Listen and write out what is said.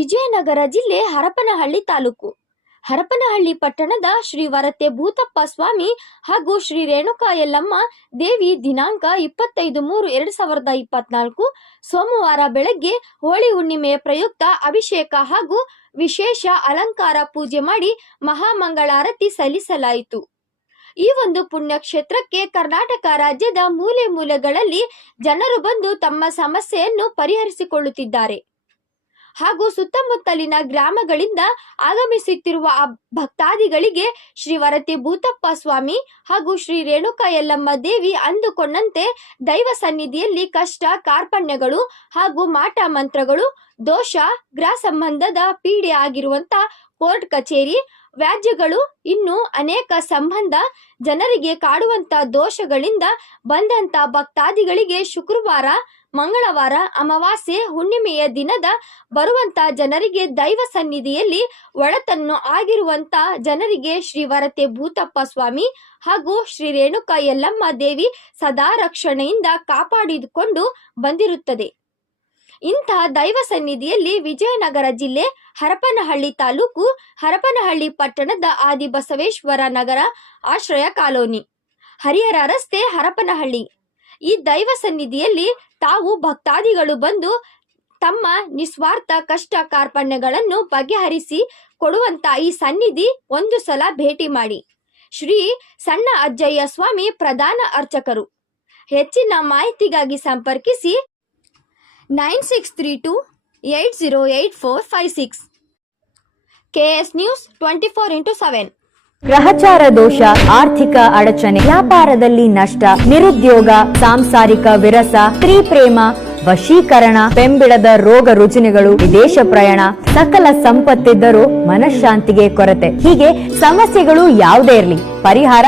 ವಿಜಯನಗರ ಜಿಲ್ಲೆ ಹರಪನಹಳ್ಳಿ ತಾಲೂಕು ಹರಪನಹಳ್ಳಿ ಪಟ್ಟಣದ ಶ್ರೀ ವರತೆ ಭೂತಪ್ಪ ಸ್ವಾಮಿ ಹಾಗೂ ಶ್ರೀ ರೇಣುಕಾ ಯಲ್ಲಮ್ಮ ದೇವಿ ದಿನಾಂಕ 25-3-2024 ಸೋಮವಾರ ಬೆಳಗ್ಗೆ ಹೋಳಿ ಹುಣ್ಣಿಮೆಯ ಪ್ರಯುಕ್ತ ಅಭಿಷೇಕ ಹಾಗೂ ವಿಶೇಷ ಅಲಂಕಾರ ಪೂಜೆ ಮಾಡಿ ಮಹಾಮಂಗಳಾರತಿ ಸಲ್ಲಿಸಲಾಯಿತು. ಈ ಒಂದು ಪುಣ್ಯಕ್ಷೇತ್ರಕ್ಕೆ ಕರ್ನಾಟಕ ರಾಜ್ಯದ ಮೂಲೆ ಮೂಲೆಗಳಲ್ಲಿ ಜನರು ಬಂದು ತಮ್ಮ ಸಮಸ್ಯೆಯನ್ನು ಪರಿಹರಿಸಿಕೊಳ್ಳುತ್ತಿದ್ದಾರೆ ಹಾಗೂ ಸುತ್ತಮುತ್ತಲಿನ ಗ್ರಾಮಗಳಿಂದ ಆಗಮಿಸುತ್ತಿರುವ ಭಕ್ತಾದಿಗಳಿಗೆ ಶ್ರೀ ವರತೆ ಭೂತಪ್ಪ ಸ್ವಾಮಿ ಹಾಗೂ ಶ್ರೀ ರೇಣುಕಾ ಯಲ್ಲಮ್ಮ ದೇವಿ ಅಂದುಕೊಂಡಂತೆ ದೈವ ಸನ್ನಿಧಿಯಲ್ಲಿ ಕಷ್ಟ ಕಾರ್ಪಣ್ಯಗಳು ಹಾಗೂ ಮಾಟ ಮಂತ್ರಗಳು, ದೋಷ, ಗೃಹ ಸಂಬಂಧದ ಪೀಡೆ ಆಗಿರುವಂತ ಕೋರ್ಟ್ ಕಚೇರಿ ವ್ಯಾಜ್ಯಗಳು, ಇನ್ನು ಅನೇಕ ಸಂಬಂಧ ಜನರಿಗೆ ಕಾಡುವಂತ ದೋಷಗಳಿಂದ ಬಂದಂತ ಭಕ್ತಾದಿಗಳಿಗೆ ಶುಕ್ರವಾರ, ಮಂಗಳವಾರ, ಅಮಾವಾಸ್ಯೆ, ಹುಣ್ಣಿಮೆಯ ದಿನದ ಬರುವಂತ ಜನರಿಗೆ ದೈವ ಸನ್ನಿಧಿಯಲ್ಲಿ ಒಳತನ್ನು ಆಗಿರುವಂತ ಜನರಿಗೆ ಶ್ರೀ ವರತೆ ಭೂತಪ್ಪ ಸ್ವಾಮಿ ಹಾಗೂ ಶ್ರೀ ರೇಣುಕಾ ಯಲ್ಲಮ್ಮ ದೇವಿ ಸದಾ ರಕ್ಷಣೆಯಿಂದ ಕಾಪಾಡಿಕೊಂಡು ಬಂದಿರುತ್ತದೆ. ಇಂತಹ ದೈವ ಸನ್ನಿಧಿಯಲ್ಲಿ ವಿಜಯನಗರ ಜಿಲ್ಲೆ ಹರಪನಹಳ್ಳಿ ತಾಲೂಕು ಹರಪನಹಳ್ಳಿ ಪಟ್ಟಣದ ಆದಿ ಬಸವೇಶ್ವರ ನಗರ ಆಶ್ರಯ ಕಾಲೋನಿ, ಹರಿಹರ ರಸ್ತೆ, ಹರಪನಹಳ್ಳಿ. ಈ ದೈವ ಸನ್ನಿಧಿಯಲ್ಲಿ ತಾವು ಭಕ್ತಾದಿಗಳು ಬಂದು ತಮ್ಮ ನಿಸ್ವಾರ್ಥ ಕಷ್ಟ ಕಾರ್ಪಣ್ಯಗಳನ್ನು ಬಗೆಹರಿಸಿ ಕೊಡುವಂತ ಈ ಸನ್ನಿಧಿ ಒಂದು ಸಲ ಭೇಟಿ ಮಾಡಿ. ಶ್ರೀ ಸಣ್ಣ ಅಜ್ಜಯ್ಯ ಸ್ವಾಮಿ ಪ್ರಧಾನ ಅರ್ಚಕರು. ಹೆಚ್ಚಿನ ಮಾಹಿತಿಗಾಗಿ ಸಂಪರ್ಕಿಸಿ 9632808456. KS news 24x7. ಗ್ರಹಚಾರ ದೋಷ, ಆರ್ಥಿಕ ಅಡಚಣೆ, ವ್ಯಾಪಾರದಲ್ಲಿ ನಷ್ಟ, ನಿರುದ್ಯೋಗ, ಸಾಂಸಾರಿಕ ವಿರಸ, ಸ್ತ್ರೀ ಪ್ರೇಮ, ವಶೀಕರಣ, ಬೆಂಬಿಡದ ರೋಗ ರುಜಿನಗಳು, ವಿದೇಶ ಪ್ರಯಾಣ, ಸಕಲ ಸಂಪತ್ತಿದ್ದರೂ ಮನಃಶಾಂತಿಗೆ ಕೊರತೆ, ಹೀಗೆ ಸಮಸ್ಯೆಗಳು ಯಾವುದೇ ಇರಲಿ ಪರಿಹಾರ